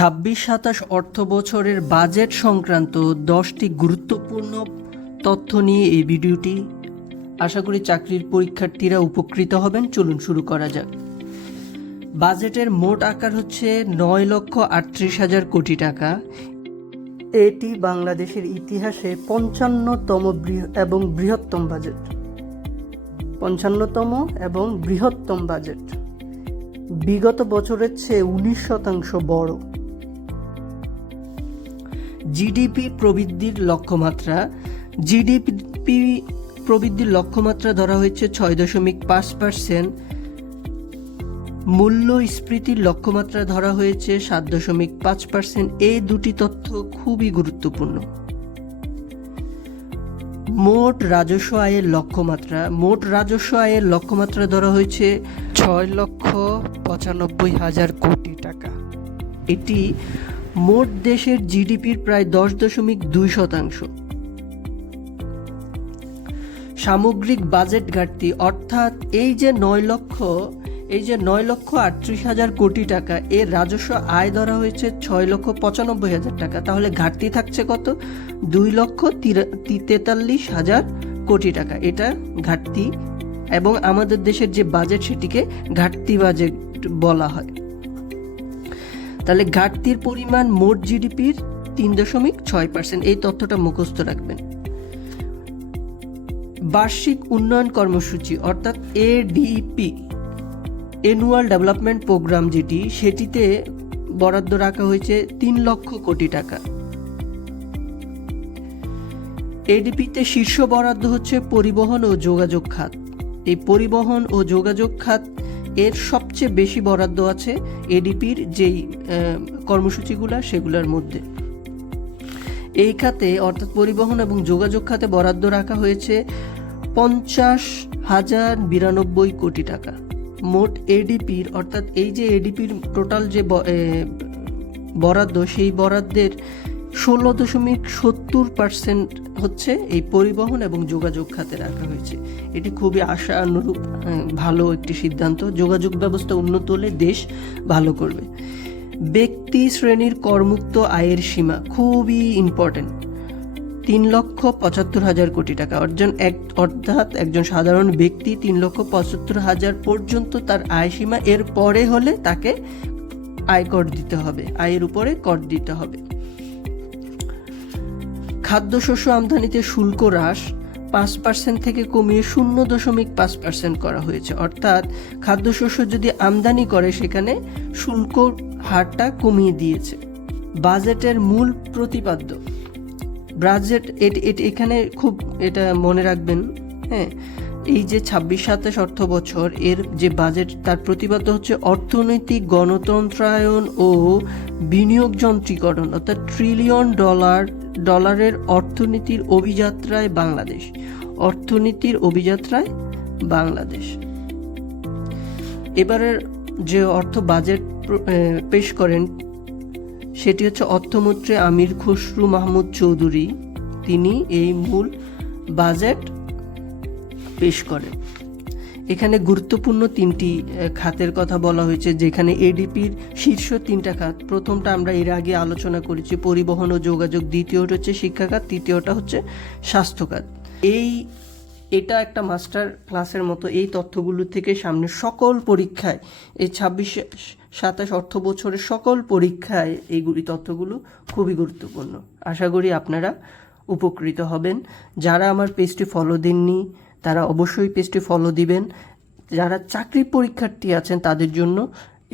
26-27 অর্থ বছরের বাজেট সংক্রান্ত 10টি গুরুত্বপূর্ণ তথ্য নিয়ে এই ভিডিওটি। আশা করি চাকরির পরীক্ষার্থীরা উপকৃত হবেন। চলুন শুরু করা যাক। বাজেটের মোট আকার হচ্ছে 9,38,000 কোটি টাকা। এটি বাংলাদেশের ইতিহাসে 55তম এবং বৃহত্তম বাজেট। 55তম এবং বৃহত্তম বাজেট। বিগত বছরের চেয়ে 19% বড়। জিডিপি প্রবৃদ্ধির লক্ষ্যমাত্রা। জিডিপি প্রবৃদ্ধির লক্ষ্যমাত্রা ধরা হয়েছে 6.5%। মূল্যস্ফীতির লক্ষ্যমাত্রা ধরা হয়েছে 7.5%। এই দুটি তথ্য খুবই গুরুত্বপূর্ণ। মোট রাজস্ব আয়ের লক্ষ্যমাত্রা। মোট রাজস্ব আয়ের লক্ষ্যমাত্রা ধরা হয়েছে 6,95,000 কোটি টাকা। এটি মোট দেশের জিডিপির প্রায় 10.2%। সামগ্রিক বাজেট ঘাটতি, অর্থাৎ এই যে 9,38,000 কোটি টাকা এর রাজস্ব আয় ধরা হয়েছে 6,95,000 টাকা। তাহলে ঘাটতি থাকছে কত? 2,43,000 কোটি টাকা। এটা ঘাটতি, এবং আমাদের দেশের যে বাজেট সেটিকে ঘাটতি বাজেট বলা হয়। তাহলে ঘাটতির পরিমাণ মোট জিডিপির 3.6%। এই তথ্যটা মুখস্থ রাখবেন। বার্ষিক উন্নয়ন কর্মসূচি অর্থাৎ এডিপি, অ্যানুয়াল ডেভেলপমেন্ট প্রোগ্রাম যেটি, সেটিতে বরাদ্দ রাখা হয়েছে 3 লক্ষ কোটি টাকা। এডিপিতে শীর্ষ বরাদ্দ হচ্ছে পরিবহন ও যোগাযোগ খাত। এই পরিবহন ও যোগাযোগ খাত এর সবচেয়ে বেশি বরাদ্দ আছে এডিপির যেই কর্মসূচিগুলো সেগুলোর মধ্যে। এই খাতে অর্থাৎ পরিবহন এবং যোগাযোগ খাতে বরাদ্দ রাখা হয়েছে 50,092 কোটি টাকা। মোট এডিপির অর্থাৎ এই যে এডিপির টোটাল যে বরাদ্দ, সেই বরাদ্দের 16.70% হচ্ছে এই পরিবহন এবং যোগাযোগ খাতে রাখা হয়েছে। এটি খুবই আশানুরূপ ভালো একটি সিদ্ধান্ত। যোগাযোগ ব্যবস্থা উন্নত হলে দেশ ভালো করবে। ব্যক্তি শ্রেণীর করমুক্ত আয়ের সীমা খুবই ইম্পর্টেন্ট। 3,75,000 কোটি টাকা। অর্থাৎ একজন সাধারণ ব্যক্তি 3,75,000 পর্যন্ত তার আয় সীমা, এর পরে হলে তাকে আয়কর দিতে হবে, আয়ের উপরে কর দিতে হবে। খাদ্যশস্য আমদানিতে শুল্ক হ্রাস 5% থেকে কমিয়ে 0.5% করা হয়েছে। অর্থাৎ খাদ্যশস্য যদি আমদানি করে সেখানে শুল্ক হারটা কমিয়ে দিয়েছে। বাজেটের মূল প্রতিপাদ্য। বাজেট এখানে খুব এটা মনে রাখবেন, হ্যাঁ, এই যে 26-27 অর্থ বছর এর যে বাজেট, তার প্রতিপাদ্য হচ্ছে অর্থনৈতিক গণতন্ত্রায়ন ও বিনিয়োগ যন্ত্রীকরণ, অর্থাৎ ট্রিলিয়ন ডলারের অর্থনীতির অভিযাত্রায় বাংলাদেশ। অর্থনীতির অভিযাত্রায় বাংলাদেশ। এবারের যে অর্থ বাজেট পেশ করেন সেটি হচ্ছে অর্থমন্ত্রী আমির খসরু মাহমুদ চৌধুরী। তিনি এই মূল বাজেট পেশ করেন। এখানে গুরুত্বপূর্ণ 3টি খাতের কথা বলা হয়েছে, যেখানে এডিপির শীর্ষ 3টা খাত। প্রথমটা আমরা এর আগে আলোচনা করেছি, পরিবহন ও যোগাযোগ। দ্বিতীয়টা হচ্ছে শিক্ষা খাত। তৃতীয়টা হচ্ছে স্বাস্থ্য খাত। এটা একটা মাস্টার ক্লাসের মতো। এই তথ্যগুলো থেকে সামনে সকল পরীক্ষায়, এই 26-27 অর্থ বছরের সকল পরীক্ষায় এইগুলি তথ্যগুলো খুবই গুরুত্বপূর্ণ। আশা করি আপনারা উপকৃত হবেন। যারা আমার পেজটি ফলো দেননি তারা অবশ্যই পেজটি ফলো দিবেন। যারা চাকরি পরীক্ষার্থী আছেন তাদের জন্য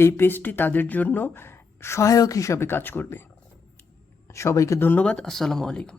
এই পেজটি তাদের জন্য সহায়ক হিসাবে কাজ করবে। সবাইকে ধন্যবাদ। আসসালামু আলাইকুম।